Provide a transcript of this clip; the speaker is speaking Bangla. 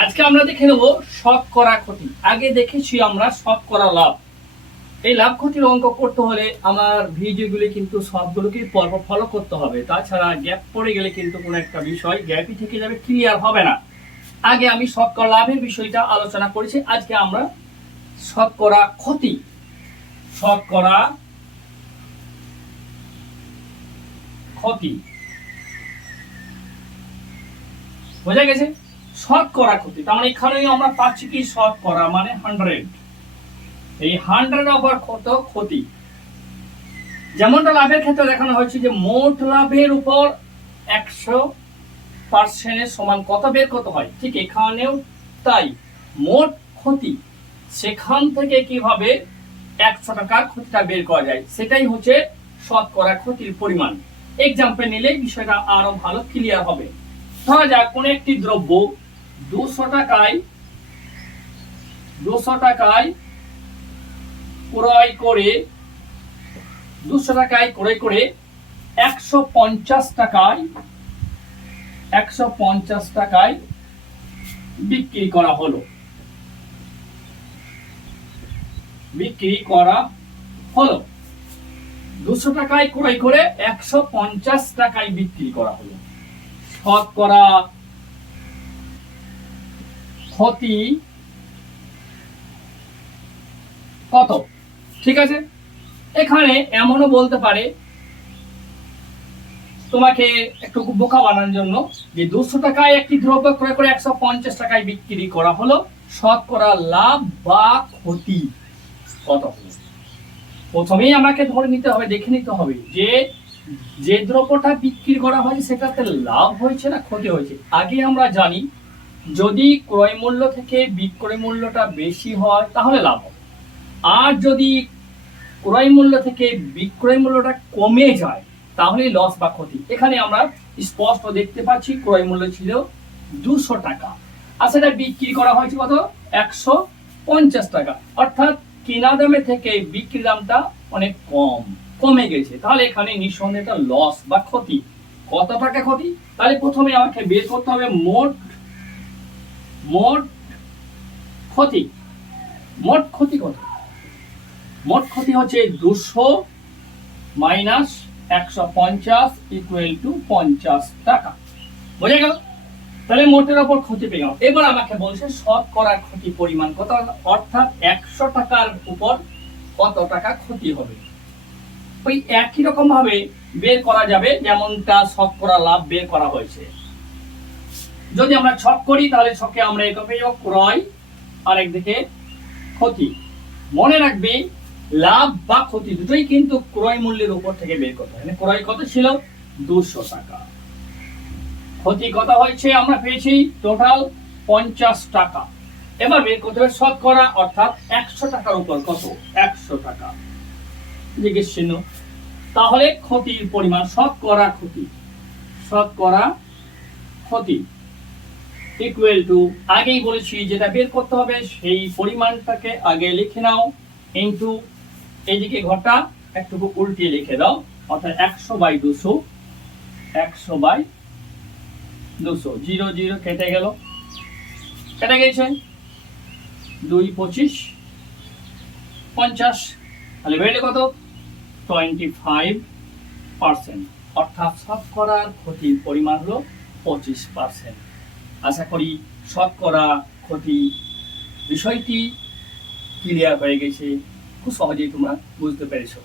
আজকে আমরা দেখে নেব শতকরা ক্ষতি। আগে দেখেছি আমরা শতকরা লাভ। এই লাভ ক্ষতির অঙ্ক করতে হলে আমার ভিডিওগুলি কিন্তু সবগুলোকে পরপর ফলো করতে হবে, তাছাড়া গ্যাপ পড়ে গেলে কিন্তু কোনো একটা বিষয় গ্যাপই থেকে যাবে, ক্লিয়ার হবে না। আগে আমি শতকরা লাভের বিষয়টা আলোচনা করেছি, আজকে আমরা শতকরা ক্ষতি, শতকরা ক্ষতি বোঝা গেছে। শতকরা ক্ষতি তার মানে এখানেই আমরা পাচ্ছি কি শতকরা মানে 100। এই 100 ওভার কত ক্ষতি, যেমনটা লাভের ক্ষেত্রে দেখানো হয়েছে যে মোট লাভের উপর 100% সমান কত বের কত হয়, ঠিক এখানেও তাই। মোট ক্ষতি সেখান থেকে কিভাবে 100 টাকার ক্ষতিটা বের করা যায় সেটাই হচ্ছে শতকরা ক্ষতির পরিমাণ। এক্সাম্পল নিলে বিষয়টা আরো ভালো ক্লিয়ার হবে। ধরা যাক কোন একটি দ্রব্য 200 টাকায় ক্রয় করে 150 টাকায় বিক্রি করা হলো। 200 টাকায় ক্রয় করে 150 টাকায় বিক্রি করা হলো। শতকরা ক্ষতি কত? ঠিক আছে, এখানে এমনও বলতে পারে তোমাকে একটু বোকা বানানোর জন্য যে 200 টাকায় একটি দ্রব্য ক্রয় করে 150 টাকায় বিক্রি করা হলো, শতকরা লাভ বা ক্ষতি কত হলো। প্রথমেই আমাকে ধরে নিতে হবে, দেখে নিতে হবে যে দ্রব্যটা বিক্রি করা হয়েছে সেটাতে লাভ হয়েছে না ক্ষতি হয়েছে। আগে আমরা জানি যদি ক্রয় মূল্য থেকে বিক্রয় মূল্যটা বেশি হয় তাহলে লাভ হবে, আর যদি ক্রয় মূল্য থেকে বিক্রয় মূল্যটা কমে যায় তাহলে লস বা ক্ষতি। এখানে আমরা স্পষ্ট দেখতে পাচ্ছি ক্রয় মূল্য ছিল 200 টাকা আর সেটা বিক্রি করা হয়েছে কত 150 টাকা, অর্থাৎ কেনা দামে থেকে বিক্রি দামটা অনেক কমে গেছে, তাহলে এখানে নিঃসন্দেহে একটা লস বা ক্ষতি। কত টাকা ক্ষতি? তাহলে প্রথমে আমাকে বের করতে হবে মোট ক্ষতি। মোট ক্ষতি কত? মোট ক্ষতি হচ্ছে 200 মাইনাস 150 ইকুয়াল টু 50 টাকা। বোঝা গেল? তাহলে মোটের উপর ক্ষতি পেয়ে গেল। এবার আমাকে বলছে শতকরা ক্ষতি পরিমাণ কত, অর্থাৎ 100 টাকার উপর কত টাকা ক্ষতি হবে। ওই একই রকম ভাবে বের করা যাবে যেমনটা শতকরা লাভ বের করা হয়েছে। যদি আমরা ছক করি তাহলে ছকে আমরা এভাবে ক্রয় আর একদিকে ক্ষতি। মনে রাখবে লাভ বা ক্ষতি দুটোই কিন্তু ক্রয় মূল্যের উপর থেকে বের করতে হয়। ক্রয় কত ছিল 200 টাকা, ক্ষতি কত হয়েছে আমরা পেয়েছি টোটাল 50 টাকা। এবার বের করতে হবে শতকরা, অর্থাৎ 100 টাকার উপর কত 100 টাকা জিজ্ঞেস চিহ্ন। তাহলে ক্ষতির পরিমাণ শতকরা ক্ষতি ইকুয়াল টু, আগেই বলেছি যেটা বের করতে হবে সেই পরিমাণটাকে আগে লিখে নাও ইনটু এইদিকে ঘরটা একটুকু উল্টিয়ে লিখে দাও, অর্থাৎ 100 বাই 200 0 0 কেটে গেছে 2 25 50, তাহলে বেড়ে কত 25%, অর্থাৎ শতকরার ক্ষতির পরিমাণ হলো 25%। আশা করি শতকরা ক্ষতি বিষয়টি ক্লিয়ার হয়ে গেছে, খুব সহজেই তোমরা বুঝতে পেরেছো।